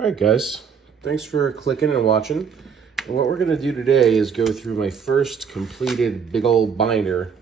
All right, guys. Thanks for clicking and watching. And what we're going to do today is go through my first completed big old binder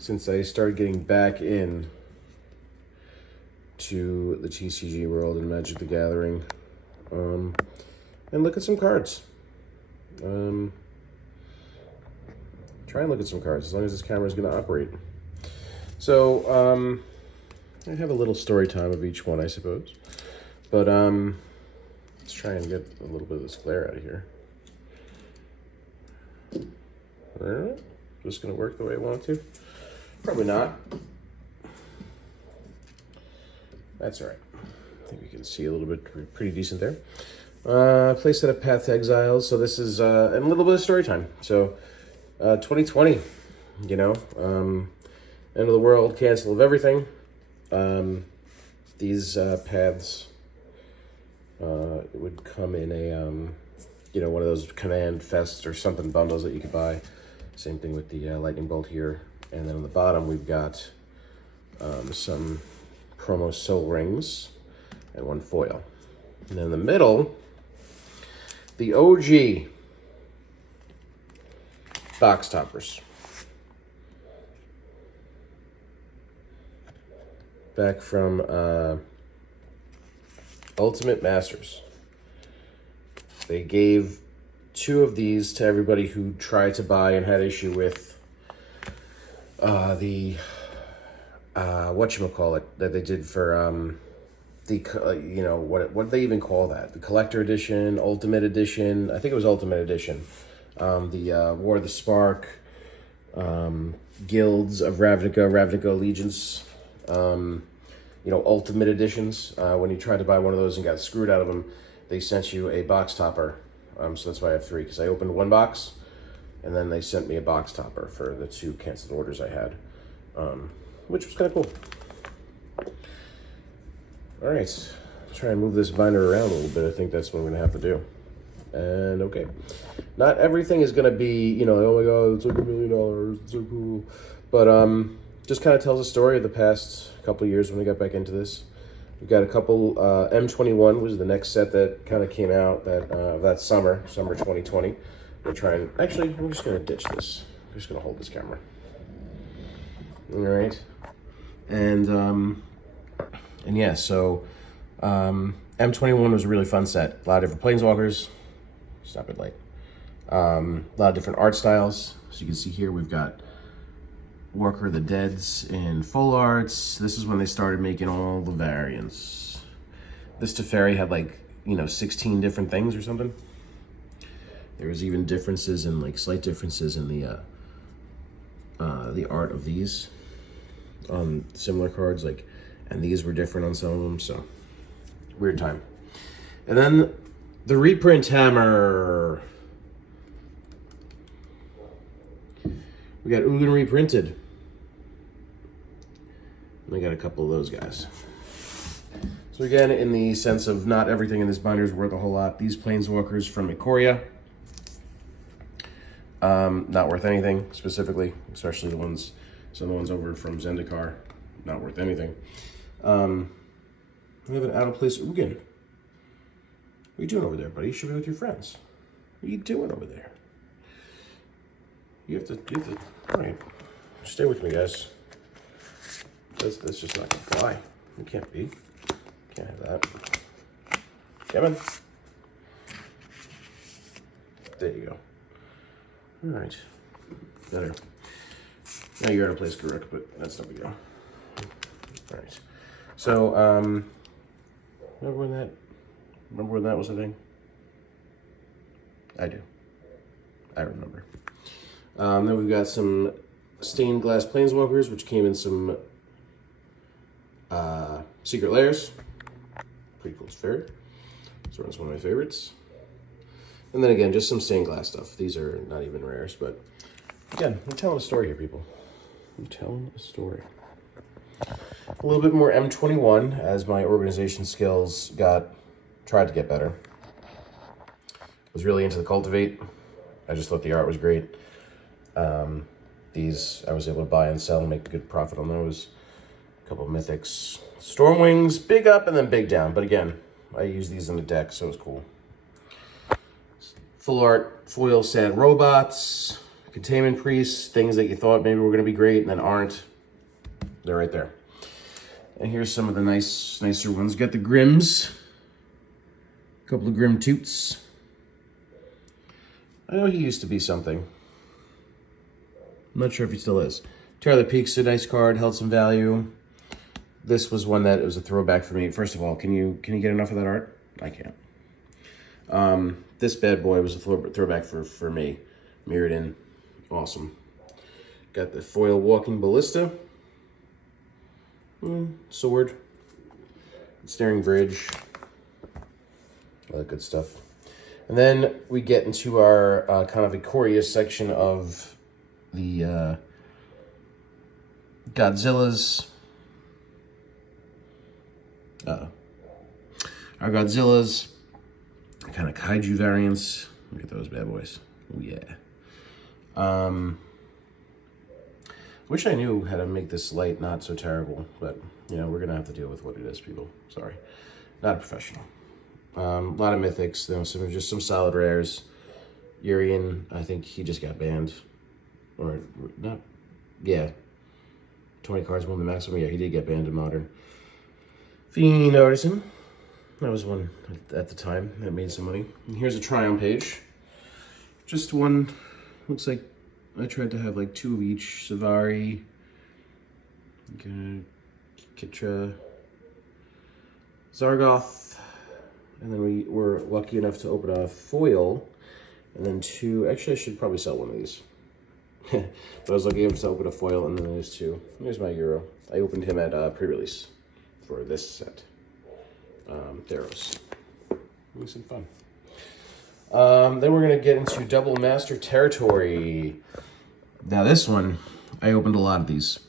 since I started getting back in to the TCG world and Magic the Gathering. And look at some cards. Try and look at some cards as long as this camera is going to operate. So, I have a little story time of each one, I suppose. But, let's try and get a little bit of this glare out of here. Alright, just gonna work the way I want it to? Probably not. That's alright. I think we can see a little bit, pretty decent there. Place set up Path to Exiles. So this is and a little bit of story time. So 2020, you know, end of the world, cancel of everything. These paths it would come in a you know, one of those Command Fest or something bundles that you could buy. Same thing with the Lightning Bolt here. And then on the bottom we've got some promo Soul Rings and one foil. And then in the middle, the OG box toppers. Back from Ultimate Masters. They gave 2 of these to everybody who tried to buy and had issue with the whatchamacallit that they did for you know, what did they even call that? The collector edition, ultimate edition. I think it was ultimate edition. The War of the Spark, Guilds of Ravnica Allegiance, you know, ultimate editions. When you tried to buy one of those and got screwed out of them, they sent you a box topper. So that's why I have 3, because I opened 1 box and then they sent me a box topper for the 2 canceled orders I had, which was kind of cool. All right, let's try and move this binder around a little bit. I think that's what we're gonna have to do. And okay, not everything is gonna be, you know, oh my god, it's like $1 million, it's so cool. But just kind of tells a story of the past couple of years when we got back into this. We've got a couple, M21 was the next set that kind of came out that summer 2020. We're trying, actually, I'm just gonna ditch this. I'm just gonna hold this camera. All right, and yeah, so M21 was a really fun set. A lot of different Planeswalkers. Stop it, light. A lot of different art styles. So you can see here we've got Walker of the Deads in full arts. This is when they started making all the variants. This Teferi had like, you know, 16 different things or something. There was even differences in, like, slight differences in the art of these on similar cards, like, and these were different on some of them, so weird time. And then the reprint hammer. We got Ugin reprinted. And we got a couple of those guys. So again, in the sense of not everything in this binder is worth a whole lot. These Planeswalkers from Ikoria, not worth anything specifically, especially the ones, some of the ones over from Zendikar, not worth anything. We have an out of place Ugin. What are you doing over there, buddy? You should be with your friends. What are you doing over there? You have to, all right, stay with me, guys. That's just not gonna fly. It can't be. Can't have that. Kevin. There you go. All right, better. Now you're out of place, Garruk, but that's no big deal. All right. So, remember when that was a thing? I do. I remember. Then we've got some stained glass Planeswalkers, which came in some Secret Layers. Pretty cool Teferi. So that's one of my favorites. And then again, just some stained glass stuff. These are not even rares, but again, I'm telling a story here, people. I'm telling a story. A little bit more M21 as my organization skills tried to get better. Was really into the Cultivate. I just thought the art was great. These I was able to buy and sell and make a good profit on those. A couple of Mythics. Stormwings, big up and then big down. But again, I use these in the deck, so it's cool. Full art foil sad robots, containment priests, things that you thought maybe were going to be great and then aren't. They're right there. And here's some of the nicer ones. Got the Grims, a couple of Grim Toots. I know he used to be something. I'm not sure if he still is. Tyler Peak's a nice card, held some value. This was one that it was a throwback for me. First of all, can you get enough of that art? I can't. This bad boy was a throwback for me. Mirrored awesome. Got the foil Walking Ballista. Sword. Staring Bridge. All that good stuff. And then we get into our kind of Victorious section of the Godzillas. Our Godzillas. Kind of kaiju variants. Look at those bad boys. Oh yeah. Wish I knew how to make this light not so terrible, but you know, we're gonna have to deal with what it is, people. Sorry. Not a professional. A lot of mythics, you know, some solid rares. Urian, I think he just got banned. Or not, yeah. 20 cards more than maximum. Yeah, he did get banned in Modern. Fiend Artisan. That was one at the time that made some money. And here's a Triumph page. Just one. Looks like I tried to have like 2 of each. Savari. Kitra. Zargoth. And then we were lucky enough to open a foil. And then 2. Actually, I should probably sell one of these. But I was lucky enough to open a foil, and then there's 2. There's my Euro. I opened him at pre-release for this set. Theros. Some fun. Then we're going to get into Double Master Territory. Now this one, I opened a lot of these.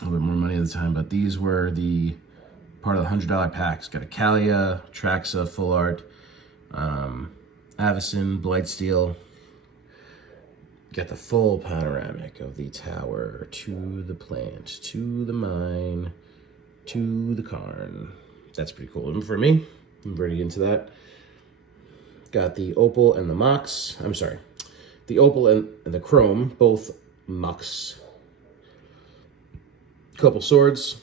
A little bit more money at the time, but these were the part of the $100 packs. Got a Kalia, Traxa, Full Art, Avacyn, Blightsteel. Got the full panoramic of the tower to the plant, to the mine, to the Karn. That's pretty cool. And for me, I'm pretty into that. Got the Opal and the Mox. I'm sorry. The Opal and the Chrome, both Mox. Couple swords.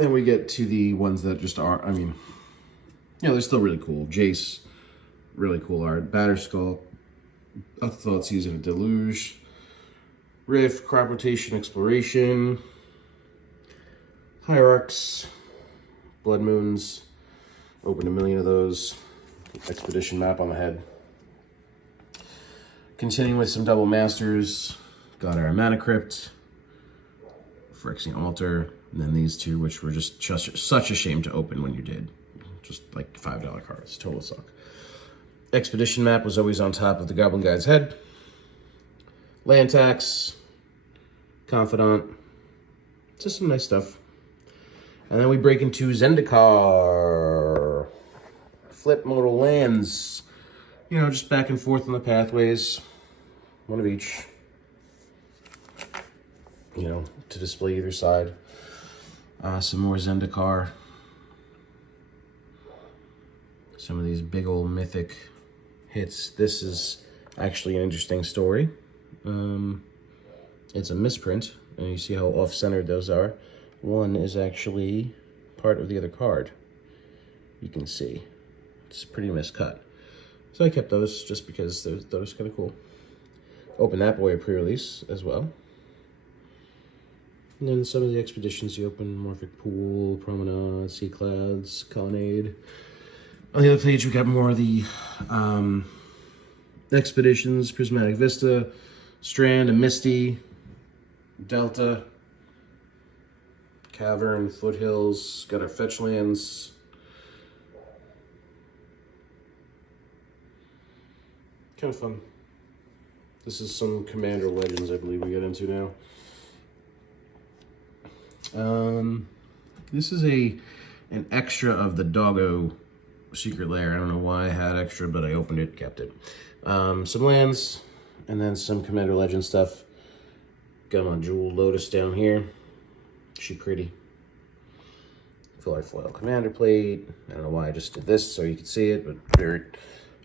And we get to the ones that just are, I mean, you know, they're still really cool. Jace, really cool art. Batterskull, Thoughtseizing, Deluge. Rift, Crop Rotation, Exploration. Hierarchs, Blood Moons. Opened 1 million of those. Expedition map on the head. Continuing with some Double Masters. Got our Mana Crypt. Phyrexian Altar. And then these 2, which were just such a shame to open when you did. Just like $5 cards. Total suck. Expedition map was always on top of the Goblin Guide's head. Land Tax. Confidant. Just some nice stuff. And then we break into Zendikar. Flip modal lands. You know, just back and forth on the pathways. 1 of each. You know, to display either side. Some more Zendikar. Some of these big old mythic hits. This is actually an interesting story. It's a misprint, and you see how off-centered those are. One is actually part of the other card. You can see. It's pretty miscut. So I kept those just because those kind of cool. Open that boy pre-release as well. And then some of the expeditions you open: Morphic Pool, Promenade, Sea Clouds, Colonnade. On the other page, we got more of the expeditions: Prismatic Vista, Strand, and Misty, Delta, Cavern, Foothills. Got our fetch lands. Kind of fun. This is some Commander Legends, I believe we get into now. This is an extra of the Doggo Secret Lair. I don't know why I had extra, but I opened it, kept it. Some lands, and then some Commander Legend stuff. Got my Jewel Lotus down here. She pretty. Full Art Foil Commander Plate. I don't know why I just did this so you could see it, but weird.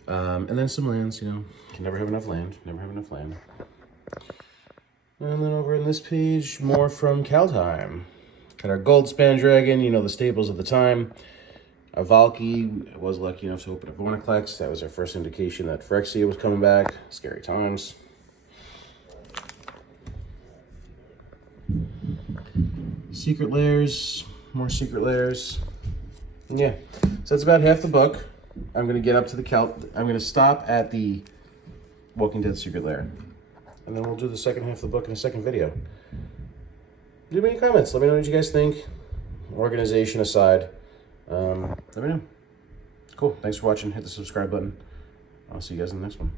And then some lands, you know. Can never have enough land. Never have enough land. And then over in this page, more from Kaldheim. Got our Goldspan Dragon, you know, the staples of the time. A Valky was lucky enough to open up Vernaclex. That was our first indication that Phyrexia was coming back. Scary times. Secret Lairs, more Secret Lairs. Yeah, so that's about half the book. I'm gonna get up to the I'm gonna stop at the Walking Dead Secret Lair, and then we'll do the second half of the book in a second video. Leave me any comments. Let me know what you guys think. Organization aside, let me know. Cool. Thanks for watching. Hit the subscribe button. I'll see you guys in the next one.